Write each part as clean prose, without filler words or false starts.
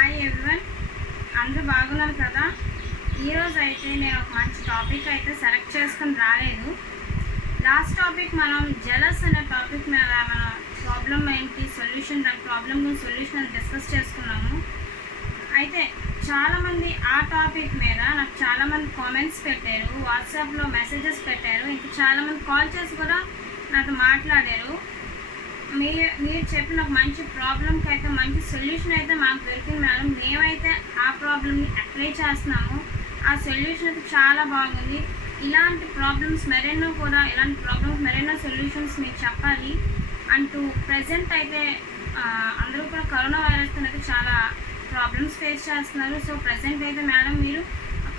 Hi everyone, అందరూ బాగున్నారు కదా. ఈరోజు అయితే నేను ఒక మంచి టాపిక్ అయితే సెలెక్ట్ చేసుకుని రాలేదు. లాస్ట్ టాపిక్ మనం జెలస్ అనే టాపిక్ మీద మన ప్రాబ్లం ఏంటి, సొల్యూషన్, దాని ప్రాబ్లం గురించి సొల్యూషన్ డిస్కస్ చేసుకున్నాము. అయితే చాలామంది ఆ టాపిక్ మీద నాకు చాలామంది కామెంట్స్ పెట్టారు, వాట్సాప్లో మెసేజెస్ పెట్టారు, ఇంకా చాలామంది కాల్ చేసి కూడా నాతో మాట్లాడారు. మీరు చెప్పిన ఒక మంచి ప్రాబ్లంకి అయితే మంచి సొల్యూషన్ అయితే మాకు దొరికింది మేడం. మేమైతే ఆ ప్రాబ్లమ్ని అప్లై చేస్తున్నాము. ఆ సొల్యూషన్ అయితే చాలా బాగుంది. ఇలాంటి ప్రాబ్లమ్స్ మరెన్నో సొల్యూషన్స్ మీకు చెప్పాలి అంటూ ప్రజెంట్ అయితే అందరూ కూడా కరోనా వైరస్తో అయితే చాలా ప్రాబ్లమ్స్ ఫేస్ చేస్తున్నారు. సో ప్రజెంట్ అయితే మేడం మీరు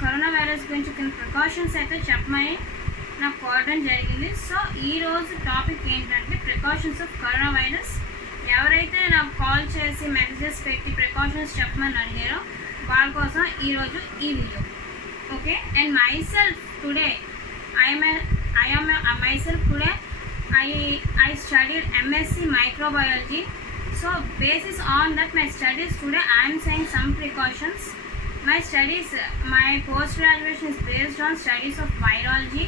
కరోనా వైరస్ గురించి కొన్ని ప్రికాషన్స్ అయితే చెప్పమని నాకు కోరడం జరిగింది. సో ఈరోజు టాపిక్ ఏంటంటే ప్రికాషన్స్ ఆఫ్ కరోనా వైరస్. ఎవరైతే నాకు కాల్ చేసి మెసేజెస్ పెట్టి ప్రికాషన్స్ చెప్పమని అడిగారో వాళ్ళ కోసం ఈరోజు ఈ video. Okay, and myself today I studied MSc microbiology. So basis on that my studies today I am saying some precautions. My post graduation is based on studies of virology.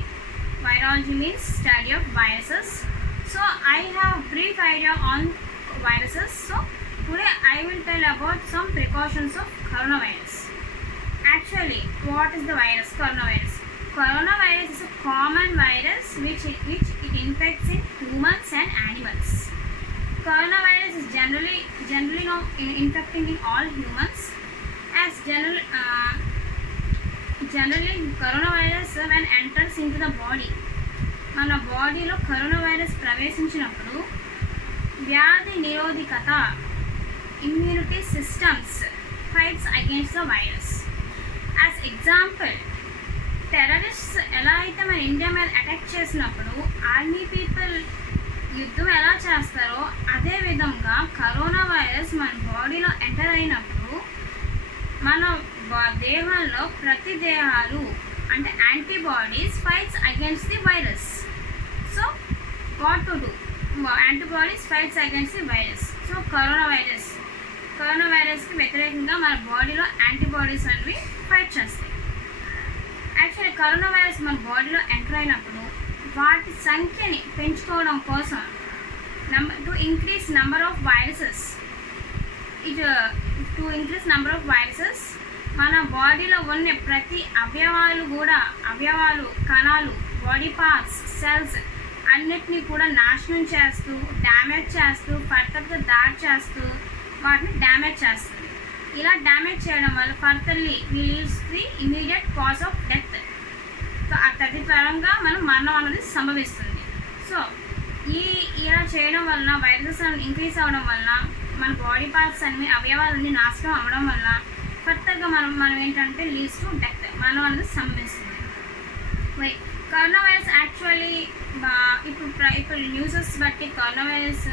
Virology means study of viruses. So I have a brief idea on viruses. So today I will tell about some precautions of coronavirus. Actually, what is the virus? Coronavirus. Coronavirus is a common virus which it infects in humans and animals. Coronavirus is generally now infecting in all humans. As generally coronavirus when enters into the body, మన బాడీలో corona virus ప్రవేశించినప్పుడు వ్యాధి నిరోధకత immunity systems fights against the virus. As example, terrorists ఎలా అయితే మన India మీద attack చేసినప్పుడు ఆర్మీ పీపుల్ యుద్ధం ఎలా చేస్తారో అదే విధంగా కరోనా వైరస్ మన బాడీలో ఎంటర్ అయినప్పుడు మన దేహంలో ప్రతి దేహాలు అంటే antibodies fights against the virus. So what to do? Antibodies fights against the virus. So corona వైరస్కి వ్యతిరేకంగా మన బాడీలో యాంటీబాడీస్ అనేవి ఫైట్ చేస్తాయి. యాక్చువల్లీ కరోనా వైరస్ మన బాడీలో ఎంటర్ అయినప్పుడు వాటి సంఖ్యని పెంచుకోవడం కోసం to increase number of viruses మన బాడీలో ఉన్న ప్రతి అవయవాలు, కణాలు, బాడీ పార్ట్స్, సెల్స్ అన్నిటినీ కూడా నాశనం చేస్తూ, డ్యామేజ్ చేస్తూ, ఫర్దర్గా దాడి చేస్తూ వాటిని డ్యామేజ్ చేస్తుంది. ఇలా డ్యామేజ్ చేయడం వల్ల furtherly leads the immediate cause of death. So తదితరంగా మరణం అనేది సంభవిస్తుంది. సో ఇలా చేయడం వలన వైరసెస్ ఇంక్రీజ్ అవ్వడం వలన మన బాడీ పార్ట్స్ అన్ని అవయవాలన్నీ నాశనం అవ్వడం వల్ల ఫర్దర్గా మనం ఏంటంటే లీడ్స్ టు డెత్, మరణం అనేది సంభవిస్తుంది. కరోనా వైరస్ యాక్చువల్లీ ఇప్పుడు న్యూసెస్ బట్టి కరోనా వైరస్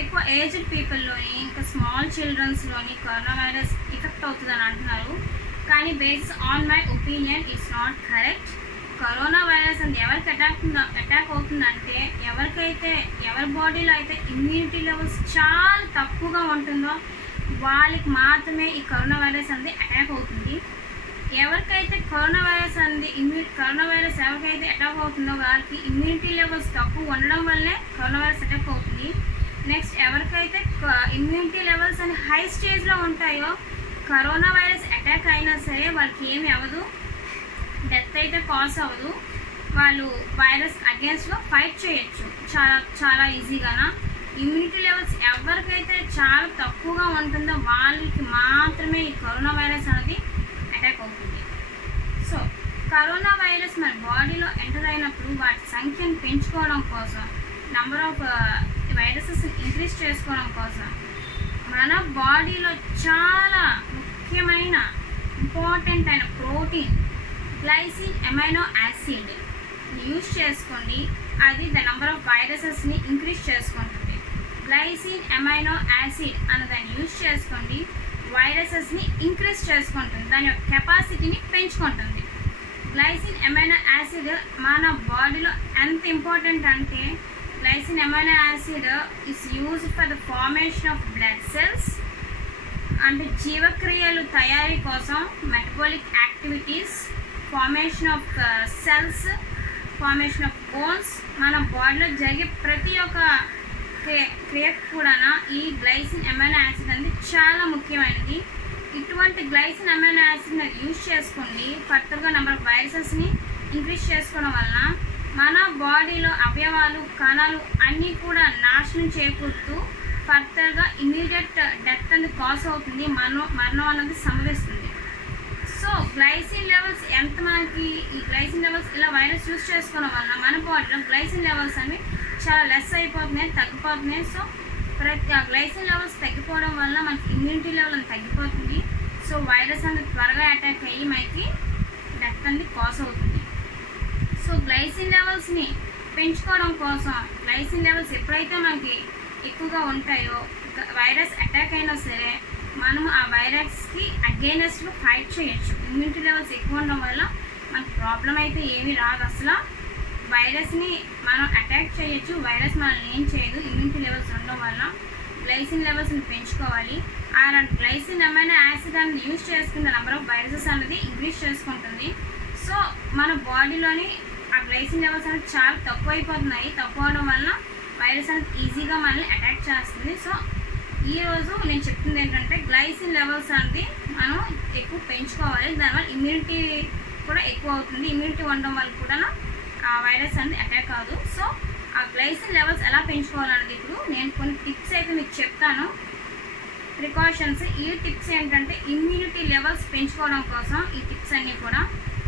ఎక్కువ ఏజ్డ్ పీపుల్లోని ఇంకా స్మాల్ చిల్డ్రన్స్లోని కరోనా వైరస్ ఎఫెక్ట్ అవుతుందని అంటున్నారు. కానీ based on my opinion it's not correct. Corona virus అనేది ఎవరికి అటాక్ అవుతుందంటే ఎవరి బాడీలో అయితే ఇమ్యూనిటీ లెవెల్స్ చాలా తక్కువగా ఉంటుందో వాళ్ళకి మాత్రమే ఈ కరోనా వైరస్ అనేది అటాక్ అవుతుంది. ఎవరికైతే కరోనా వైరస్ ఎవరికైతే అటాక్ అవుతుందో వాళ్ళకి ఇమ్యూనిటీ లెవెల్స్ తక్కువ ఉండడం వల్లే కరోనా వైరస్ అటాక్ అవుతుంది. నెక్స్ట్ ఎవరికైతే ఇమ్యూనిటీ లెవెల్స్ అని హై స్టేజ్లో ఉంటాయో కరోనా వైరస్ అటాక్ అయినా సరే వాళ్ళకి ఏమి అవ్వదు, డెత్ అయితే కాజ్ అవ్వదు. వాళ్ళు వైరస్ అగేన్స్ట్లో ఫైట్ చేయొచ్చు చాలా ఈజీగానా. ఇమ్యూనిటీ లెవెల్స్ ఎవరికైతే చాలా తక్కువగా ఉంటుందో వాళ్ళకి మాత్రమే ఈ కరోనా వైరస్ అనేది అటాక్ అవుతుంది. సో కరోనా వైరస్ మన బాడీలో ఎంటర్ అయినప్పుడు వాటి సంఖ్యను పెంచుకోవడం కోసం, నెంబర్ ఆఫ్ వైరసెస్ ఇంక్రీజ్ చేసుకోవడం కోసం మన బాడీలో చాలా ముఖ్యమైన ఇంపార్టెంట్ అయిన protein glycine amino acid use చేసుకోండి. అది ద నెంబర్ ఆఫ్ వైరసెస్ని ఇంక్రీజ్ చేసుకుంటుంది. గ్లైసిన్ అమైనో యాసిడ్ అన్నదాన్ని యూజ్ చేసుకోండి, వైరసెస్ని ఇంక్రీజ్ చేసుకుంటుంది, దాని యొక్క కెపాసిటీని పెంచుకుంటుంది. గ్లైసిన్ అమైనో యాసిడ్ మన బాడీలో ఎంత ఇంపార్టెంట్ అంటే glycine amino acid is used for the formation of blood cells అంటే జీవక్రియలు తయారీ కోసం metabolic activities, formation of cells, formation of bones, మన బాడీలో జరిగే ప్రతి ఒక్క క్రియకు కూడా ఈ గ్లైసిన్ అమైనో యాసిడ్ అనేది చాలా ముఖ్యమైనది. ఇటువంటి గ్లైసిన్ అమైనో యాసిడ్ని యూజ్ చేసుకోండి. ఫర్దర్గా నెంబర్ ఆఫ్ వైరసెస్ని ఇంక్రీజ్ చేసుకోవడం వలన మన బాడీలో అవయవాలు, కణాలు అన్నీ కూడా నాశనం చేకూరుతూ ఫర్దర్గా ఇమీడియట్ డెత్ అనేది కాజ్ అవుతుంది, మరణం అనేది సంభవిస్తుంది. సో గ్లైసిన్ లెవెల్స్ ఎంత మనకి ఈ గ్లైసిన్ లెవెల్స్ ఇలా వైరస్ యూజ్ చేసుకోవడం వలన మన బాడీలో గ్లైసిన్ లెవెల్స్ అనేవి చాలా లెస్ అయిపోతున్నాయి, తగ్గిపోతున్నాయి. సో ప్రతి ఆ గ్లైసిన్ లెవెల్స్ తగ్గిపోవడం వల్ల మనకి ఇమ్యూనిటీ లెవెల్ అనేది తగ్గిపోతుంది. సో వైరస్ అనేది త్వరగా అటాక్ అయ్యి మనకి డెత్ అనేది కాజ్ అవుతుంది. సో గ్లైసిన్ లెవెల్స్ని పెంచుకోవడం కోసం గ్లైసిన్ లెవెల్స్ ఎప్పుడైతే మనకి ఎక్కువగా ఉంటాయో వైరస్ అటాక్ అయినా సరే మనము ఆ వైరస్కి అగైనెస్ట్గా ఫైట్ చేయొచ్చు. ఇమ్యూనిటీ లెవెల్స్ ఎక్కువ ఉండడం వల్ల మనకు ప్రాబ్లం అయితే ఏమీ రాదు. అసలు వైరస్ని మనం అటాక్ చేయొచ్చు, వైరస్ మనల్ని ఏం చేయదు. ఇమ్యూనిటీ లెవెల్స్ ఉండడం వల్ల గ్లైసిన్ లెవెల్స్ని పెంచుకోవాలి. ఆ గ్లైసిన్ అమైనో యాసిడ్ అనేది యూజ్ చేసుకున్న నెంబర్ ఆఫ్ వైరసెస్ అనేది ఇంక్రీజ్ చేసుకుంటుంది. సో మన బాడీలోని ఆ గ్లైసిన్ లెవెల్స్ అనేది చాలా తక్కువ అయిపోతున్నాయి. తక్కువ అవడం వల్ల వైరస్ అనేది ఈజీగా మనల్ని అటాక్ చేస్తుంది. సో ఈరోజు నేను చెప్తుంది ఏంటంటే గ్లైసిన్ లెవెల్స్ అనేది మనం ఎక్కువ పెంచుకోవాలి. దానివల్ల ఇమ్యూనిటీ కూడా ఎక్కువ అవుతుంది. ఇమ్యూనిటీ ఉండడం వల్ల కూడా ఆ వైరస్ అనేది అటాక్ కాదు. సో ఆ గ్లైసిన్ లెవెల్స్ ఎలా పెంచుకోవాలనేది ఇప్పుడు నేను కొన్ని టిప్స్ అయితే మీకు చెప్తాను, ప్రికాషన్స్. ఈ టిప్స్ ఏంటంటే ఇమ్యూనిటీ లెవెల్స్ పెంచుకోవడం కోసం ఈ టిప్స్ అన్నీ కూడా.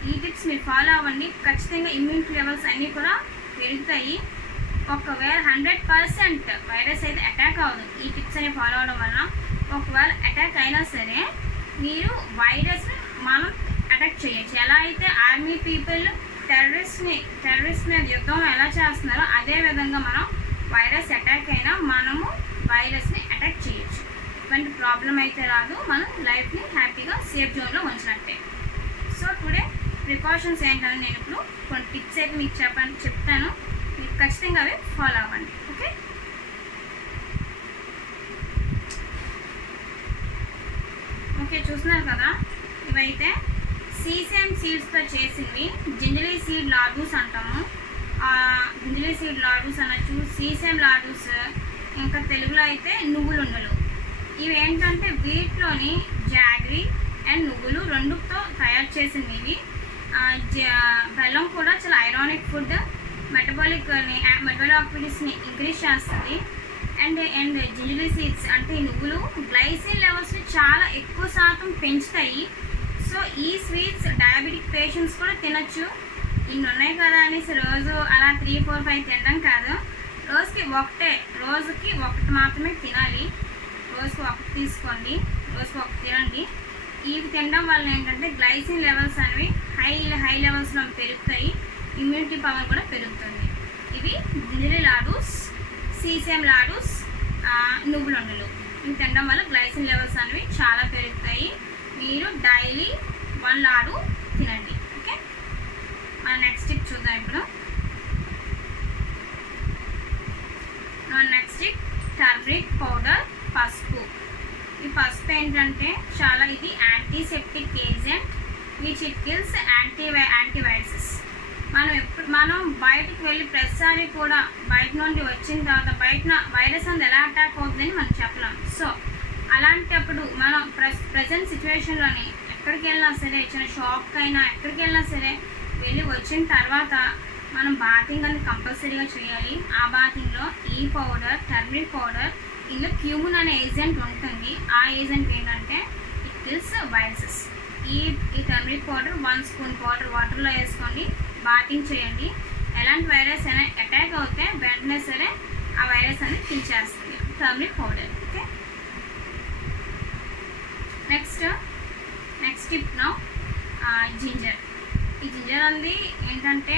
ఈ టిప్స్ మీరు ఫాలో అవ్వండి, ఖచ్చితంగా ఇమ్యూనిటీ లెవెల్స్ అన్నీ కూడా పెరుగుతాయి. ఒకవేళ 100% వైరస్ అయితే అటాక్ అవ్వదు ఈ టిప్స్ అన్ని ఫాలో అవడం వల్ల. ఒకవేళ అటాక్ అయినా సరే మీరు వైరస్ని మనం అటాక్ చేయొచ్చు. ఎలా అయితే ఆర్మీ పీపుల్ టెర్రరిస్ట్ మీద యుద్ధం ఎలా చేస్తున్నారో అదే విధంగా మనం వైరస్ అటాక్ అయినా మనము వైరస్ని అటాక్ చేయొచ్చు. ఇటువంటి ప్రాబ్లం అయితే రాదు, మనం లైఫ్ని హ్యాపీగా సేఫ్ జోన్లో ఉంచినట్టే. సో టుడే ప్రికాషన్స్ ఏంటని నేను ఇప్పుడు కొన్ని టిప్స్ అయితే మీకు చెప్తాను, మీరు ఖచ్చితంగా అవి ఫాలో అవ్వండి. ఓకే చూస్తున్నారు కదా, ఇవైతే సీసేమ్ సీడ్స్తో చేసినవి జింజలీ సీడ్ లాడూస్ అంటాము. జింజలీ సీడ్ లాడూస్ అనొచ్చు, సీసేమ్ లాడూస్, ఇంకా తెలుగులో అయితే నువ్వులుండలు. ఇవి ఏంటంటే వీటిలోని జాగ్రీ అండ్ నువ్వులు రెండుతో తయారు చేసినవి. ఇవి బెల్లం కూడా చాలా ఐరానిక్ ఫుడ్, మెటబాలిక్ యాక్టివిటీస్ని ఇంక్రీజ్ చేస్తుంది. అండ్ జింజలీ సీడ్స్ అంటే నువ్వులు గ్లైసిన్ లెవెల్స్ని చాలా ఎక్కువ శాతం పెంచుతాయి. సో ఈ స్వీట్స్ డయాబెటిక్ పేషెంట్స్ కూడా తినచ్చు. ఇన్ని ఉన్నాయి కదా అనేసి రోజు అలా 3, 4, 5 తినడం కాదు. రోజుకి ఒకటి మాత్రమే తినాలి. రోజుకి ఒకటి తీసుకోండి, రోజుకి ఒకటి తినండి. ఇవి తినడం వల్ల ఏంటంటే గ్లైసిన్ లెవెల్స్ అనేవి హై లెవెల్స్లో పెరుగుతాయి, ఇమ్యూనిటీ పవర్ కూడా పెరుగుతుంది. ఇవి జింజలీ లాడూస్, సీసేమ్ లాడూస్, నువ్వులుండలు. ఇవి తినడం వల్ల గ్లైసిన్ లెవెల్స్ అనేవి చాలా పెరుగుతాయి. మీరు డైలీ 1 లాడు తినండి. ఓకే, మన నెక్స్ట్ టిప్ చూద్దాం. ఇప్పుడు మన నెక్స్ట్ టిప్ టర్మరిక్ పౌడర్, పసుపు. ఈ పసుపు ఏంటంటే ఇది antiseptic agent which it kills antiviruses. మనం బయటకు వెళ్ళి ప్రతిసారి కూడా బయట నుండి వచ్చిన తర్వాత బయట వైరస్ అనేది ఎలా అటాక్ అవుతుందని మనం చెప్పలేం. సో అలాంటప్పుడు మనం ప్రజెంట్ సిచ్యువేషన్లోని ఎక్కడికి వెళ్ళినా సరే, చిన్న షాప్కి అయినా ఎక్కడికి వెళ్ళినా సరే వెళ్ళి వచ్చిన తర్వాత మనం బాతింగ్ అనేది కంపల్సరీగా చేయాలి. ఆ బాతింగ్లో ఈ పౌడర్, టర్మరిక్ పౌడర్, ఇందులో క్యూమిన్ అనే ఏజెంట్ ఉంటుంది. ఆ ఏజెంట్ ఏంటంటే ఇట్ కిల్స్ వైరసెస్. ఈ టర్మరిక్ పౌడర్ 1 స్పూన్ పౌడర్ వాటర్లో వేసుకొని బాతింగ్ చేయండి. ఎలాంటి వైరస్ అయినా అటాక్ అవుతే వెంటనే సరే ఆ వైరస్ అనేది కిల్ చేస్తుంది turmeric powder. Okay, next tip now ginger. ఈ జింజర్ అనేది ఏంటంటే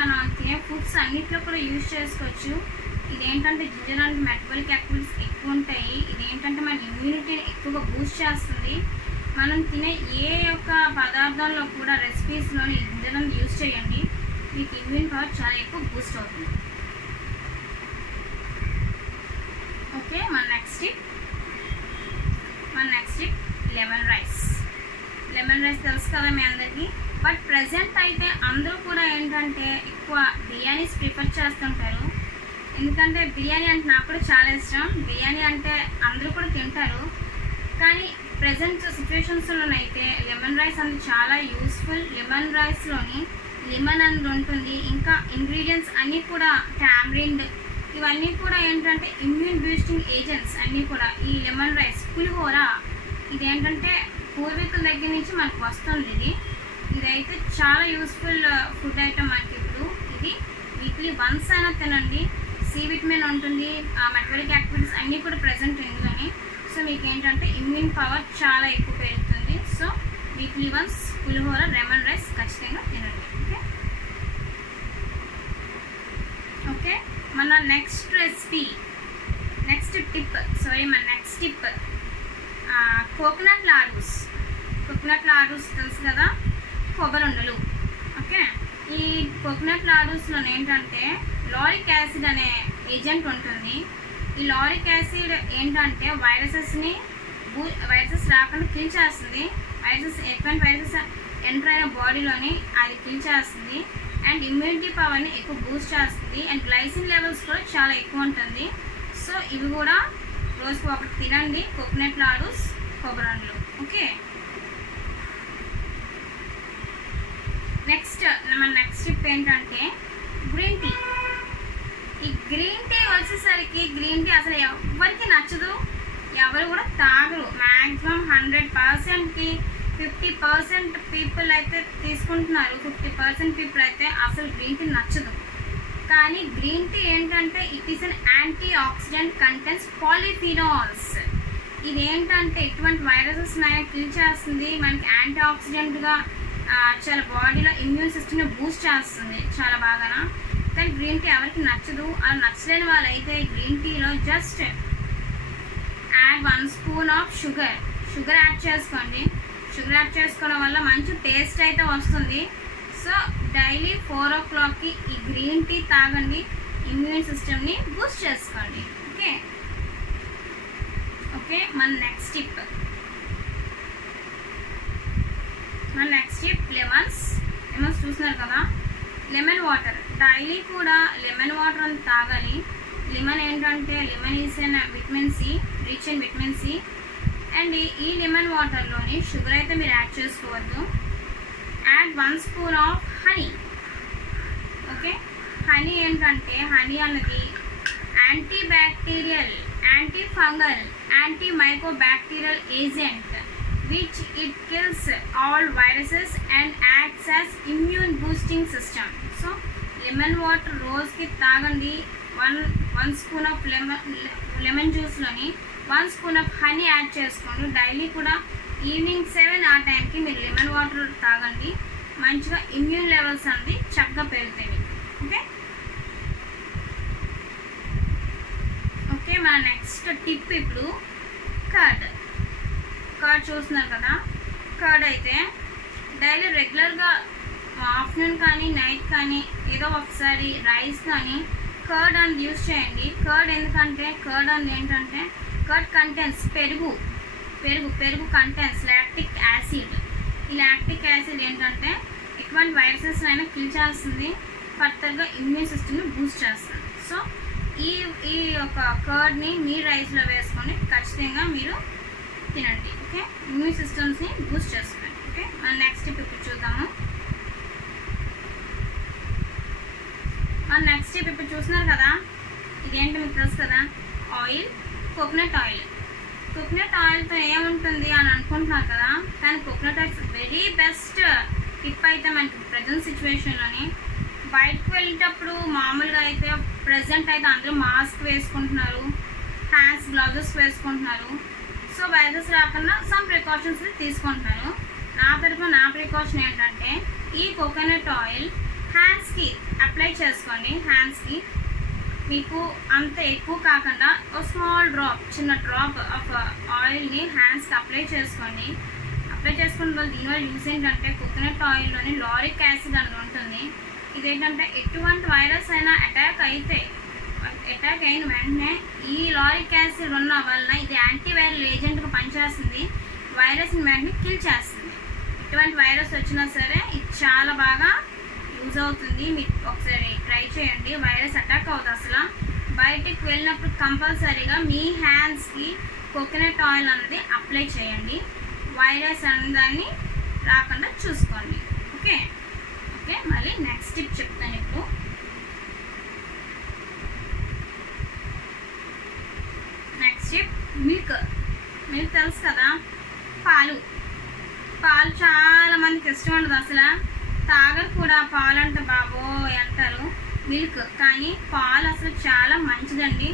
మనం తినే ఫుడ్స్ అన్నిట్లో కూడా యూజ్ చేసుకోవచ్చు. ఇదేంటంటే జింజర్ అంటే మెటబాలిక్ యాక్టివిటీస్ ఎక్కువ ఉంటాయి. ఇదేంటంటే మన ఇమ్యూనిటీని ఎక్కువగా బూస్ట్ చేస్తుంది. మనం తినే ఏ యొక్క పదార్థాల్లో కూడా రెసిపీస్లోని జింజర్ అనేది యూజ్ చేయండి, మీకు ఇమ్యూన్ పవర్ చాలా ఎక్కువ బూస్ట్ అవుతుంది. ఓకే, మన నెక్స్ట్ టిప్ లెమన్ రైస్ తెలుసు కదా మీ అందరికీ. బట్ ప్రజెంట్ అయితే అందరూ కూడా ఏంటంటే ఎక్కువ బిర్యానీస్ ప్రిఫర్ చేస్తుంటారు. ఎందుకంటే బిర్యానీ అంటే నాకు కూడా చాలా ఇష్టం. బిర్యానీ అంటే అందరూ కూడా తింటారు. కానీ ప్రజెంట్ సిచ్యువేషన్స్లోనైతే లెమన్ రైస్ అనేది చాలా యూస్ఫుల్. లెమన్ రైస్లోని లెమన్ అనేది ఉంటుంది. ఇంకా ఇంగ్రీడియంట్స్ అన్నీ కూడా టామరిన్, ఇవన్నీ కూడా ఏంటంటే ఇమ్యూన్ బూస్టింగ్ ఏజెంట్స్ అన్నీ కూడా. ఈ లెమన్ రైస్ పులిహోర ఇదేంటంటే పూర్వీకుల దగ్గర నుంచి మనకు వస్తుంది. ఇదైతే చాలా యూస్ఫుల్ ఫుడ్ ఐటమ్ మనకి. ఇప్పుడు ఇది వీక్లీ వన్స్ అయినా తినండి. సి విటమిన్ ఉంటుంది, మెటబాలిక్ యాక్టివిటీస్ అన్నీ కూడా ప్రజెంట్ ఇందులోని. సో మీకు ఏంటంటే ఇమ్యూన్ పవర్ చాలా ఎక్కువ పెరుగుతుంది. సో వీక్లీ వన్స్ పులిహోర లెమన్ రైస్ ఖచ్చితంగా తినండి. ఓకే మన నెక్స్ట్ టిప్ కోకోనట్ లాడూస్ తెలుసు కదా, కొబ్బరి ఉండలు. ఓకే ఈ కోకోనట్ లాడూస్లో ఏంటంటే లారిక్ యాసిడ్ అనే ఏజెంట్ ఉంటుంది. ఈ లారిక్ యాసిడ్ ఏంటంటే వైరసెస్ రాకుండా కిల్ చేస్తుంది. ఎటువంటి వైరసెస్ ఎంటర్ అయిన బాడీలోని అది కిల్ చేస్తుంది. అండ్ ఇమ్యూనిటీ పవర్ని ఎక్కువ బూస్ట్ చేస్తుంది. అండ్ గ్లైసిన్ లెవెల్స్ కూడా చాలా ఎక్కువ ఉంటుంది. సో ఇవి కూడా రోజుకు ఒకటి తినండి, కోకోనట్ లాడూస్, కొబ్బరి ఉండలు. ఓకే మన నెక్స్ట్ టిప్ ఏంటంటే గ్రీన్ టీ. ఈ గ్రీన్ టీ వచ్చేసరికి గ్రీన్ టీ అసలు ఎవరికి నచ్చదు, ఎవరు కూడా తాగరు. మ్యాక్సిమం 100%కి 50% పీపుల్ అయితే తీసుకుంటున్నారు. 50% పీపుల్ అయితే అసలు గ్రీన్ టీ నచ్చదు. కానీ గ్రీన్ టీ ఏంటంటే it is an anti oxidant contents polyphenols. ఇదేంటంటే ఎటువంటి వైరసెస్ కిల్ చేస్తుంది. మనకి యాంటీ ఆక్సిడెంట్గా చాలా బాడీలో ఇమ్యూన్ సిస్టమ్ని బూస్ట్ చేస్తుంది చాలా బాగా. కానీ గ్రీన్ టీ ఎవరికి నచ్చదు. అలా నచ్చలేని వాళ్ళు అయితే గ్రీన్ టీలో just add 1 spoon of sugar add చేసుకోండి. షుగర్ యాడ్ చేసుకోవడం వల్ల మంచి టేస్ట్ అయితే వస్తుంది. సో డైలీ 4 o'clockకి ఈ గ్రీన్ టీ తాగండి, ఇమ్యూన్ సిస్టమ్ని బూస్ట్ చేసుకోండి. ఓకే మన నెక్స్ట్ టిప్ లెమన్స్ చూస్తున్నారు కదా. లెమన్ వాటర్ డైలీ కూడా లెమన్ వాటర్ అని తాగాలి. లెమన్ ఏంటంటే lemon is an vitamin C, rich in vitamin C. And ఈ లెమన్ వాటర్లోని షుగర్ అయితే మీరు యాడ్ చేసుకోవద్దు. Add 1 spoon of honey. Okay honey ఏంటంటే హనీ అన్నది anti bacterial, anti fungal, anti mycobacterial agent which it kills all viruses and acts as immune boosting system. So lemon water రోజుకి తాగండి. 1 spoon of lemon జ్యూస్లోని 1 spoon of honey add చేసుకోండి. Daily కూడా evening 7 ఆ టైంకి మీరు lemon water తాగండి. మంచిగా ఇమ్యూన్ లెవెల్స్ అనేది చక్కగా పెరుగుతాయి. ఓకే మన నెక్స్ట్ టిప్ ఇప్పుడు కర్డ్ చూస్తున్నారు కదా. కర్డ్ అయితే డైలీ రెగ్యులర్గా ఆఫ్టర్నూన్ కానీ నైట్ కానీ ఏదో ఒకసారి రైస్ కానీ కర్డ్ అనేది యూజ్ చేయండి. కర్డ్ ఎందుకంటే కర్డ్ అనేది ఏంటంటే కర్డ్ కంటెంట్స్ పెరుగు కంటెంట్స్ లాక్టిక్ యాసిడ్. ఈ లాక్టిక్ యాసిడ్ ఏంటంటే ఎటువంటి వైరసెస్ అయినా కిల్ చేస్తుంది, ఫర్దర్గా ఇమ్యూన్ సిస్టమ్ని బూస్ట్ చేస్తుంది. సో ఈ యొక్క కర్డ్ని మీ రైస్లో వేసుకొని ఖచ్చితంగా మీరు తినండి. ఓకే ఇమ్యూన్ సిస్టమ్స్ని బూస్ట్ చేస్తుంది. ఓకే మన నెక్స్ట్ టిప్ ఇప్పుడు చూద్దాము. మన నెక్స్ట్ టిప్ ఇప్పుడు చూస్తున్నారు కదా. ఇదేంటి మీకు తెలుసు కదా, కోకోనట్ ఆయిల్తో ఏముంటుంది అని అనుకుంటున్నారు కదా. కానీ coconut oil very best tip అయితే మనకి ప్రజెంట్ సిచ్యువేషన్లోని. బయటకు వెళ్ళేటప్పుడు మామూలుగా అయితే ప్రజెంట్ అయితే అందరూ మాస్క్ వేసుకుంటున్నారు, హ్యాండ్స్ గ్లౌజెస్ వేసుకుంటున్నారు. సో వైరస్ రాకుండా సమ్ ప్రికాషన్స్ తీసుకుంటున్నాను. నా ప్రికాషన్ ఏంటంటే ఈ కోకోనట్ ఆయిల్ హ్యాండ్స్కి అప్లై చేసుకోండి. హ్యాండ్స్కి మీకు అంత ఎక్కువ కాకుండా ఒక చిన్న డ్రాప్ ఆఫ్ ఆయిల్ని హ్యాండ్స్కి అప్లై చేసుకోండి. అప్లై చేసుకున్న వల్ల దీనివల్ల యూస్ ఏంటంటే కోకోనట్ ఆయిల్లోని లారిక్ యాసిడ్ అని ఉంటుంది. ఇదేంటంటే ఎటువంటి వైరస్ అయినా అటాక్ అయిన వెంటనే ఈ లారిక్ యాసిడ్ ఉన్న వలన ఇది యాంటీవైరల్ ఏజెంట్గా పనిచేస్తుంది. వైరస్ని వెంటనే కిల్ చేస్తుంది. ఎటువంటి వైరస్ వచ్చినా సరే ఇది చాలా బాగా యూజ్ అవుతుంది. మీరు ఒకసారి ట్రై చేయండి. వైరస్ అటాక్ అవుతుంది. అసలు బయటికి వెళ్ళినప్పుడు కంపల్సరీగా మీ హ్యాండ్స్కి కోకోనట్ ఆయిల్ అనేది అప్లై చేయండి. వైరస్ అనేదాన్ని రాకుండా చూసుకోండి. ఓకే ఓకే మళ్ళీ నెక్స్ట్ టిప్ చెప్తాను. ఇప్పుడు నెక్స్ట్ టిప్ మిల్క్ తెలుసు కదా, పాలు చాలా మందికి ఇష్టం ఉండదు. అసలు తాగరు కూడా. పాలు అంటే బాబోయ్ అంటారు. మిల్క్ కానీ పాలు అసలు చాలా మంచిదండి.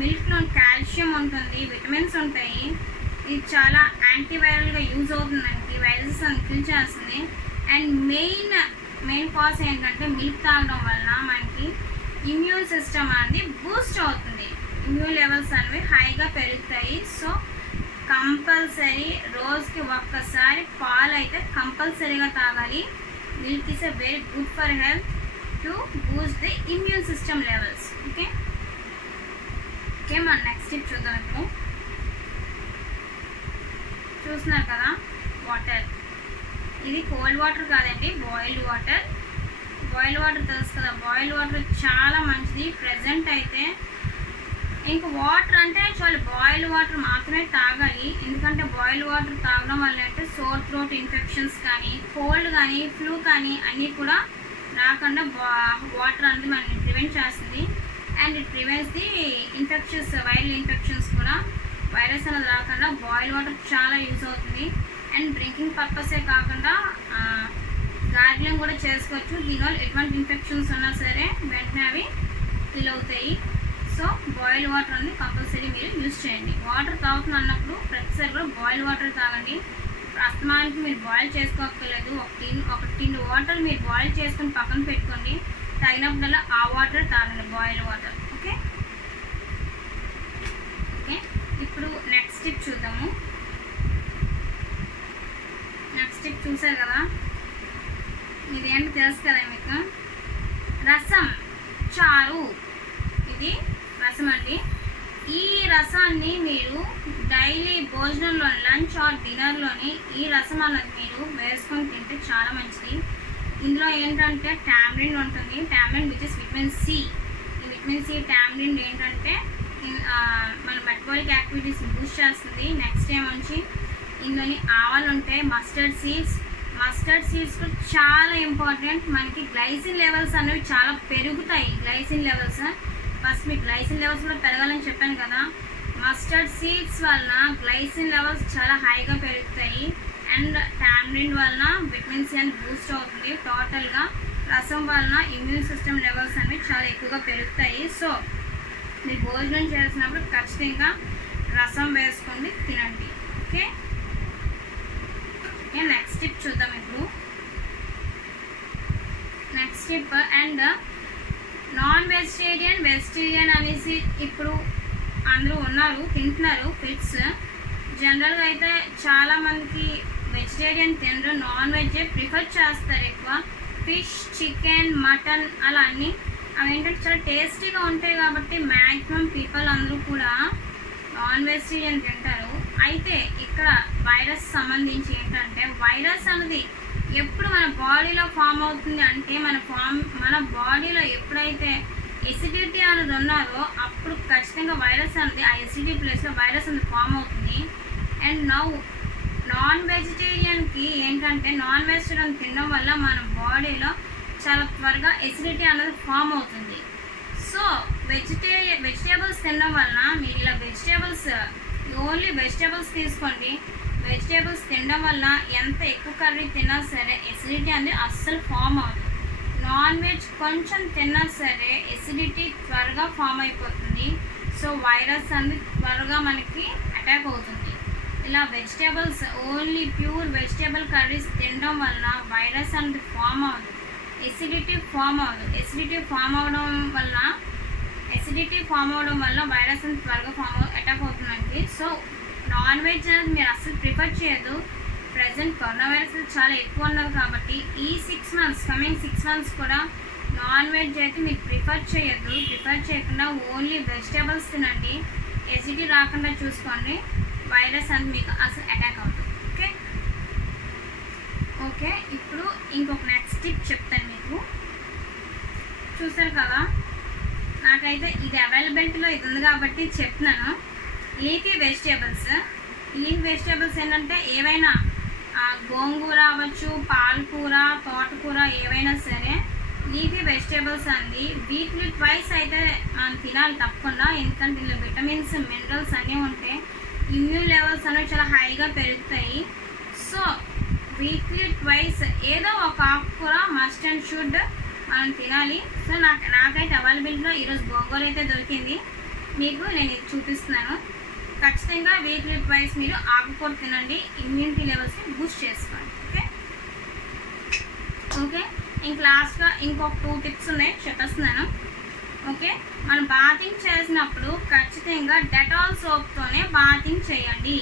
మిల్క్లో కాల్షియం ఉంటుంది, విటమిన్స్ ఉంటాయి. ఇది చాలా యాంటీవైరల్గా యూజ్ అవుతుందండి. వైరసెస్ అని కిల్ చేస్తుంది. అండ్ మెయిన్ కాజ్ ఏంటంటే మిల్క్ తాగడం వల్ల మనకి ఇమ్యూన్ సిస్టమ్ అనేది బూస్ట్ అవుతుంది. ఇమ్యూన్ లెవెల్స్ అనేవి హైగా పెరుగుతాయి. సో కంపల్సరీ రోజుకి ఒక్కసారి పాలు అయితే కంపల్సరీగా తాగాలి. Milk is a very good for health to Boost the immune system levels. Okay okay మన నెక్స్ట్ టిప్ చూద్దాం. ఇప్పుడు చూస్తున్నారు కదా వాటర్. ఇది కోల్డ్ వాటర్ కాదండి, బాయిల్డ్ వాటర్. బాయిల్డ్ వాటర్ తెలుసు కదా, బాయిల్డ్ వాటర్ చాలా మంచిది. ప్రజెంట్ అయితే ఇంకా వాటర్ అంటే చాలా బాయిల్డ్ వాటర్ మాత్రమే తాగాలి. ఎందుకంటే బాయిల్డ్ వాటర్ తాగడం వల్ల అంటే సోర్ థ్రోట్ ఇన్ఫెక్షన్స్ కానీ, కోల్డ్ కానీ, ఫ్లూ కానీ అన్నీ కూడా రాకుండా వాటర్ అనేది మనల్ని ప్రివెంట్ చేస్తుంది. And it prevents the infections, viral infections కూడా. వైరస్ అనేది రాకుండా బాయిల్డ్ వాటర్ చాలా యూజ్ అవుతుంది. అండ్ డ్రింకింగ్ పర్పసే కాకుండా గార్గిలింగ్ కూడా చేసుకోవచ్చు. దీనివల్ల ఎటువంటి ఇన్ఫెక్షన్స్ ఉన్నా సరే వెంటనే అవి కిల్ అవుతాయి. సో బాయిల్డ్ వాటర్ అనేది కంపల్సరీ మీరు యూజ్ చేయండి. వాటర్ తాగుతున్నా అన్నప్పుడు ప్రతిసారి కూడా బాయిల్డ్ వాటర్ తాగండి. అస్తమానికి మీరు బాయిల్ చేసుకోక్కర్లేదు. ఒక టిన్ వాటర్ మీరు బాయిల్ చేసుకుని పక్కన పెట్టుకోండి. తాగినప్పుడల్లా ఆ వాటర్ తాగండి, బాయిల్డ్ వాటర్. ఓకే ఓకే ఇప్పుడు నెక్స్ట్ టిప్ చూద్దాము. నెక్స్ట్ టిప్ చూసారు కదా, ఇదేంటి తెలుసు కదా మీకు, రసం, చారు. ఇది రసం అండి. ఈ రసాన్ని మీరు డైలీ భోజనంలో లంచ్ ఆర్ డిన్నర్లోని ఈ రసం అన్నది మీరు వేసుకొని తింటే చాలా మంచిది. ఇందులో ఏంటంటే టామరిన్ ఉంటుంది. Tamarind which is vitamin C. ఈ విటమిన్ సి టామరిన్ ఏంటంటే మన మెటబాలిక్ యాక్టివిటీస్ బూస్ట్ చేస్తుంది. నెక్స్ట్ ఏమొచ్చి ఇందులోని ఆవాలు ఉంటాయి, మస్టర్డ్ సీడ్స్ కూడా చాలా ఇంపార్టెంట్. మనకి గ్లైసిన్ లెవెల్స్ అనేవి చాలా పెరుగుతాయి. గ్లైసిన్ లెవెల్స్ ఫస్ట్ మీకు గ్లైసిన్ లెవెల్స్ కూడా పెరగాలని చెప్పాను కదా. మస్టర్డ్ సీడ్స్ వలన గ్లైసిన్ లెవెల్స్ చాలా హైగా పెరుగుతాయి. అండ్ టామరిన్ వలన విటమిన్ సి అని బూస్ట్ అవుతుంది. టోటల్గా రసం వలన ఇమ్యూన్ సిస్టమ్ లెవెల్స్ అనేవి చాలా ఎక్కువగా పెరుగుతాయి. సో మీరు భోజనం చేసినప్పుడు ఖచ్చితంగా రసం వేసుకొని తినండి. ఓకే ఓకే నెక్స్ట్ టిప్ చూద్దాం. ఇప్పుడు నెక్స్ట్ టిప్ అండ్ వెజిటేరియన్ అనేసి ఇప్పుడు అందరూ ఉన్నారు, తింటున్నారు ఫిట్స్. జనరల్గా అయితే చాలామందికి వెజిటేరియన్ తినరు, నాన్ వెజ్ ప్రిఫర్ చేస్తారు ఎక్కువ. ఫిష్, చికెన్, మటన్ అలా అన్నీ అవి ఏంటంటే చాలా టేస్టీగా ఉంటాయి కాబట్టి మ్యాక్సిమం పీపుల్ అందరూ కూడా నాన్ వెజిటేరియన్ తింటారు. అయితే ఇక్కడ వైరస్ సంబంధించి ఏంటంటే వైరస్ అనేది ఎప్పుడు మన బాడీలో ఫామ్ అవుతుంది అంటే మన బాడీలో ఎప్పుడైతే ఎసిడిటీ అనేది ఉన్నారో అప్పుడు ఖచ్చితంగా వైరస్ అనేది ఆ ఎసిడిటీ ప్లేస్లో వైరస్ అనేది ఫామ్ అవుతుంది. అండ్ నాన్ వెజిటేరియన్కి ఏంటంటే నాన్ వెజిటేరియన్ తినడం వల్ల మన బాడీలో చాలా త్వరగా ఎసిడిటీ అనేది ఫామ్ అవుతుంది. సో వెజిటేబుల్స్ తినడం వలన మీరు ఇలా ఓన్లీ వెజిటేబుల్స్ తీసుకోండి. వెజిటేబుల్స్ తినడం వల్ల ఎంత ఎక్కువ కర్రీ తిన్నా సరే ఎసిడిటీ అనేది అస్సలు ఫామ్ అవుతుంది. నాన్ వెజ్ కొంచెం తిన్నా సరే ఎసిడిటీ త్వరగా ఫామ్ అయిపోతుంది. సో వైరస్ అనేది త్వరగా మనకి అటాక్ అవుతుంది. ఇలా vegetables only pure vegetable curries తినడం వలన వైరస్ అనేది ఫామ్ అవ్వదు, ఎసిడిటీ ఫామ్ అవ్వదు. ఎసిడిటీ ఫామ్ అవడం వల్ల వైరస్ అనేది త్వరగా అటాక్ అవుతుందండి. సో నాన్ వెజ్ అనేది మీరు అసలు ప్రిఫర్ చేయదు. ప్రజెంట్ కరోనా వైరస్ చాలా ఎక్కువ ఉన్నారు కాబట్టి ఈ కమింగ్ 6 months కూడా నాన్ వెజ్ అయితే మీరు ప్రిఫర్ చేయకుండా ఓన్లీ వెజిటేబుల్స్ తినండి. ఎసిడిటీ రాకుండా చూసుకోండి. వైరస్ అనేది మీకు అసలు అటాక్ అవుతుంది. ఓకే ఓకే ఇప్పుడు ఇంకొక నెక్స్ట్ టిప్ చెప్తాను మీకు. చూసారు కదా, నాకైతే ఇది అవైలబిలిటీలో ఇది ఉంది కాబట్టి చెప్తున్నాను. లీఫీ వెజిటేబుల్స్ ఏంటంటే ఏవైనా గోంగూర అవ్వచ్చు, పాలకూర, తోటకూర, ఏవైనా సరే లీఫీ వెజిటేబుల్స్ అండి వీక్లీ ట్వైస్ అయితే మనం తినాలి తప్పకుండా. ఎందుకంటే ఇందులో విటమిన్స్, మినరల్స్ అన్నీ ఉంటాయి. ఇమ్యూన్ లెవెల్స్ అనేవి చాలా హైగా పెరుగుతాయి. సో వీక్లీ ట్వైస్ ఏదో ఒక ఆకుకూర మస్ట్ అండ్ షుడ్ మనం తినాలి. సో నాకైతే అవైలబిలిటీలో ఈరోజు గోంగూర అయితే దొరికింది. మీకు నేను ఇది చూపిస్తున్నాను. ఖచ్చితంగా వీక్లీ ట్వైస్ మీరు ఆకుకూర తినండి, ఇమ్యూనిటీ లెవెల్స్ని బూస్ట్ చేసుకోండి. ఓకే ఓకే ఇంక లాస్ట్గా ఇంకొక 2 టిప్స్ ఉన్నాయి, చెప్పేస్తున్నాను. ఓకే, మనం బాతింగ్ చేసినప్పుడు ఖచ్చితంగా డెటాల్ సోప్తోనే బాతింగ్ చేయండి.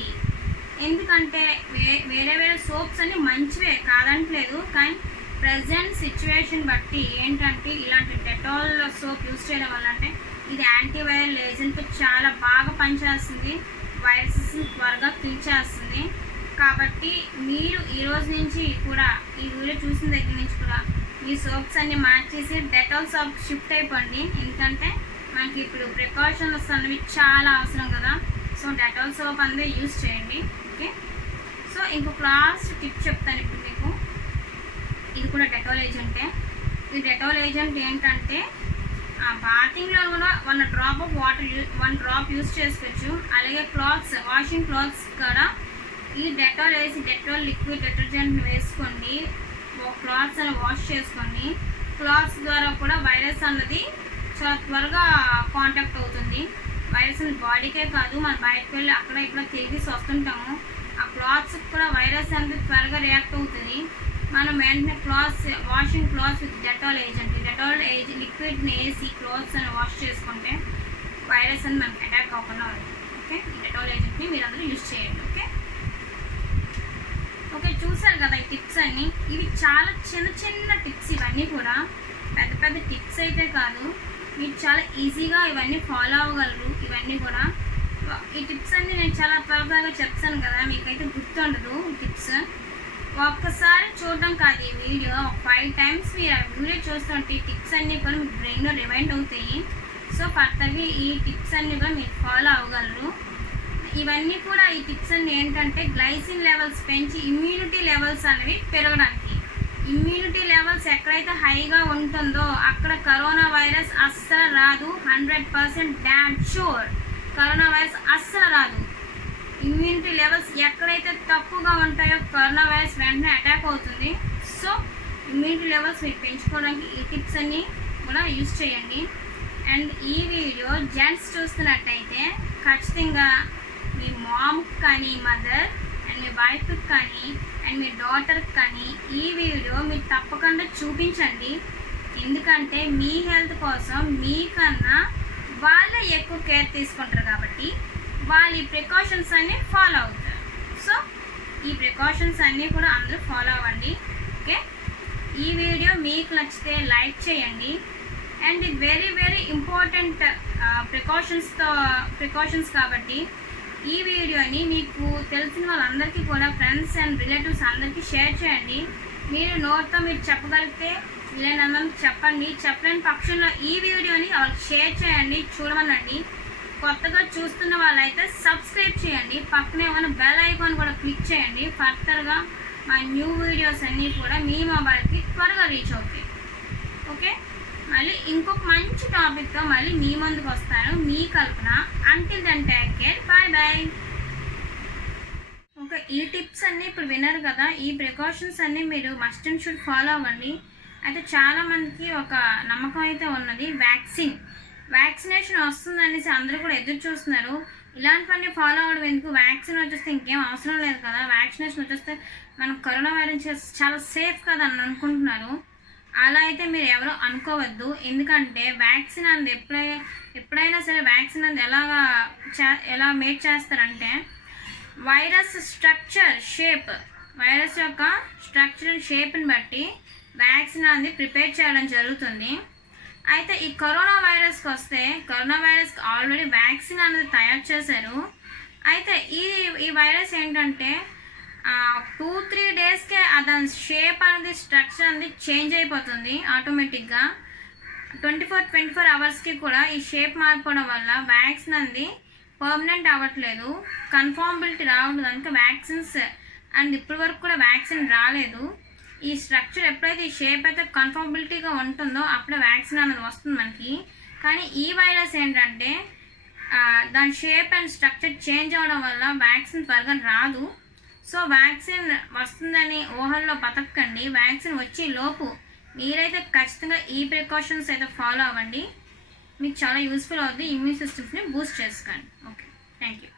ఎందుకంటే వేరే వేరే సోప్స్ అన్నీ మంచివే కాదంటలేదు, కానీ ప్రజెంట్ సిచ్యువేషన్ బట్టి ఏంటంటే ఇలాంటి డెటాల్ సోప్ యూజ్ చేయడం వల్ల అంటే ఇది యాంటీవైరల్ ఏజెంట్ చాలా బాగా పనిచేస్తుంది, వైరసెస్ని త్వరగా కిల్ చేస్తుంది. కాబట్టి మీరు ఈరోజు నుంచి కూడా ఈ వీడియో చూసిన దగ్గర నుంచి కూడా ఈ సోప్స్ అన్ని మార్చేసి డెటాల్ సోప్ షిఫ్ట్ అయిపోండి. ఎందుకంటే మనకి ఇప్పుడు ప్రికాషన్స్ అనేవి చాలా అవసరం కదా. సో డెటాల్ సోప్ అనేది యూజ్ చేయండి. ఓకే, సో ఇంకొక లాస్ట్ టిప్ చెప్తాను ఇప్పుడు మీకు. ఇది కూడా డెటాల్ ఏజెంటే. ఈ డెటాల్ ఏజెంట్ ఏంటంటే బాతింగ్లో కూడా 1 drop of water 1 drop use చేసుకోవచ్చు. అలాగే వాషింగ్ క్లాత్స్ కూడా ఈ డెటాల్ వేసి డెటాల్ లిక్విడ్ డిటర్జెంట్ వేసుకోండి. క్లాత్స్ అని వాష్ చేసుకోండి. క్లాత్స్ ద్వారా కూడా వైరస్ అన్నది చాలా త్వరగా కాంటాక్ట్ అవుతుంది. వైరస్ బాడీకే కాదు, మనం బయటకు వెళ్ళి అక్కడ ఇక్కడ తిరిగి వస్తుంటాము, ఆ క్లాత్స్ కూడా వైరస్ అనేది త్వరగా రియాక్ట్ అవుతుంది. మనం వెంటనే washing clothes with Dettol agent లిక్విడ్ని వేసి క్లాత్స్ అని వాష్ చేసుకుంటే వైరస్ అని మనకి అటాక్ అవ్వకుండా ఉంటుంది. ఓకే, ఈ డెటాల్ ఏజెంట్ని మీరు అందరూ యూజ్ చేయండి. ఓకే ఓకే చూసారు కదా ఈ టిప్స్ అన్నీ. ఇవి చాలా చిన్న చిన్న టిప్స్, ఇవన్నీ కూడా పెద్ద పెద్ద టిప్స్ అయితే కాదు. మీరు చాలా ఈజీగా ఇవన్నీ ఫాలో అవ్వగలరు. ఇవన్నీ కూడా ఈ టిప్స్ అన్నీ నేను చాలా త్వరగా చెప్తాను కదా, మీకైతే గుర్తుండదు టిప్స్. ఒక్కసారి చూడడం కాదు, ఈ వీడియో 5 టైమ్స్ మీరు ఆ వీడియో చూస్తుంటే ఈ టిప్స్ అన్నీ కూడా మీకు బ్రెయిన్లో రిమైండ్ అవుతాయి. సో ఫర్దర్గా ఈ టిప్స్ అన్నీ కూడా మీరు ఫాలో అవ్వగలరు. ఇవన్నీ కూడా ఈ టిప్స్ అన్నీ ఏంటంటే గ్లైసిన్ లెవెల్స్ పెంచి ఇమ్యూనిటీ లెవెల్స్ అనేవి పెరగడానికి. ఇమ్యూనిటీ లెవెల్స్ ఎక్కడైతే హైగా ఉంటుందో అక్కడ కరోనా వైరస్ అస్సలు రాదు. 100% డ్యామ్ షూర్ కరోనా వైరస్ అస్సలు రాదు. ఇమ్యూనిటీ లెవెల్స్ ఎక్కడైతే తక్కువగా ఉంటాయో కరోనా వైరస్ వెంటనే అటాక్ అవుతుంది. సో ఇమ్యూనిటీ లెవెల్స్ మీరు పెంచుకోవడానికి ఈ టిప్స్ అన్నీ కూడా యూజ్ చేయండి. అండ్ ఈ వీడియో జెంట్స్ చూస్తున్నట్టయితే ఖచ్చితంగా మీ మామ్కి కానీ, మదర్ అండ్ మీ వైఫ్కి కానీ అండ్ మీ డాటర్కి కానీ ఈ వీడియో మీరు తప్పకుండా చూపించండి. ఎందుకంటే మీ హెల్త్ కోసం మీకన్నా వాళ్ళే ఎక్కువ కేర్ తీసుకుంటారు కాబట్టి వాళ్ళు ఈ ప్రికాషన్స్ అన్నీ ఫాలో అవుతారు. సో ఈ ప్రికాషన్స్ అన్నీ కూడా అందరూ ఫాలో అవ్వండి. ఓకే, ఈ వీడియో మీకు నచ్చితే లైక్ చేయండి. అండ్ ఇది వెరీ వెరీ ఇంపార్టెంట్ ప్రికాషన్స్ కాబట్టి ఈ వీడియోని మీకు తెలిసిన వాళ్ళందరికీ కూడా ఫ్రెండ్స్ అండ్ రిలేటివ్స్ అందరికీ షేర్ చేయండి. మీరు నోట్తో మీరు చెప్పగలిగితే వీళ్ళని చెప్పండి. చెప్పలేని పక్షంలో ఈ వీడియోని వాళ్ళకి షేర్ చేయండి, చూడమనండి. కొత్తగా చూస్తున్న వాళ్ళైతే సబ్స్క్రైబ్ చేయండి, పక్కనే ఉన్న బెల్ ఐకాన్ కూడా క్లిక్ చేయండి. ఫర్దర్గా మా న్యూ వీడియోస్ అన్నీ కూడా మీ మొబైల్కి త్వరగా రీచ్ అవుతాయి. ఓకే, మళ్ళీ ఇంకొక మంచి టాపిక్తో మళ్ళీ మీ ముందుకు వస్తాను. మీ Kalpana. Until then take care, bye bye. Okay, ఈ టిప్స్ అన్నీ ఇప్పుడు విన్నారు కదా. ఈ ప్రికాషన్స్ అన్నీ మీరు మస్ట్ అండ్ షుడ్ ఫాలో అవ్వండి. అయితే చాలామందికి ఒక నమ్మకం అయితే ఉన్నది, వ్యాక్సినేషన్ వస్తుందనేసి అందరూ కూడా ఎదురు చూస్తున్నారు. ఇలాంటివన్నీ ఫాలో అవ్వడం ఎందుకు, వ్యాక్సిన్ వచ్చేస్తే ఇంకేం అవసరం లేదు కదా, వ్యాక్సినేషన్ వచ్చేస్తే మనకు కరోనా వైరస్ చాలా సేఫ్ కదా అని అనుకుంటున్నారు. అలా అయితే మీరు ఎవరో అనుకోవద్దు. ఎందుకంటే వ్యాక్సిన్ అనేది ఎప్పుడైనా సరే వ్యాక్సిన్ అనేది ఎలా మేక్ చేస్తారంటే వైరస్ యొక్క స్ట్రక్చర్ అండ్ షేప్ని బట్టి వ్యాక్సిన్ అనేది ప్రిపేర్ చేయడం జరుగుతుంది. అయితే ఈ కరోనా వైరస్కి వస్తే కరోనా వైరస్కి ఆల్రెడీ వ్యాక్సిన్ అనేది తయారు చేశారు. అయితే ఈ ఈ వైరస్ ఏంటంటే 2-3 డేస్కే దాని షేప్ అనేది స్ట్రక్చర్ అనేది చేంజ్ అయిపోతుంది ఆటోమేటిక్గా. 24 అవర్స్కి కూడా ఈ షేప్ మారిపోవడం వల్ల వ్యాక్సిన్ అనేది పర్మనెంట్ అవ్వట్లేదు, కన్ఫర్మబిలిటీ రావడం. కనుక వ్యాక్సిన్స్ అండ్ ఇప్పటి వరకు కూడా వ్యాక్సిన్ రాలేదు. ఈ స్ట్రక్చర్ ఎప్పుడైతే ఈ షేప్ అయితే కన్ఫర్మబిలిటీగా ఉంటుందో అప్పుడే వ్యాక్సిన్ అనేది వస్తుంది మనకి. కానీ ఈ వైరస్ ఏంటంటే దాని షేప్ అండ్ స్ట్రక్చర్ చేంజ్ అవ్వడం వల్ల వ్యాక్సిన్ త్వరగా రాదు. సో వ్యాక్సిన్ వస్తుందని ఊహల్లో బతకండి. వ్యాక్సిన్ వచ్చే లోపు మీరైతే ఖచ్చితంగా ఈ ప్రికాషన్స్ అయితే ఫాలో అవ్వండి. మీకు చాలా యూస్ఫుల్ అవుతుంది. ఇమ్యూన్ సిస్టమ్స్ని బూస్ట్ చేసుకోండి. Okay, thank you.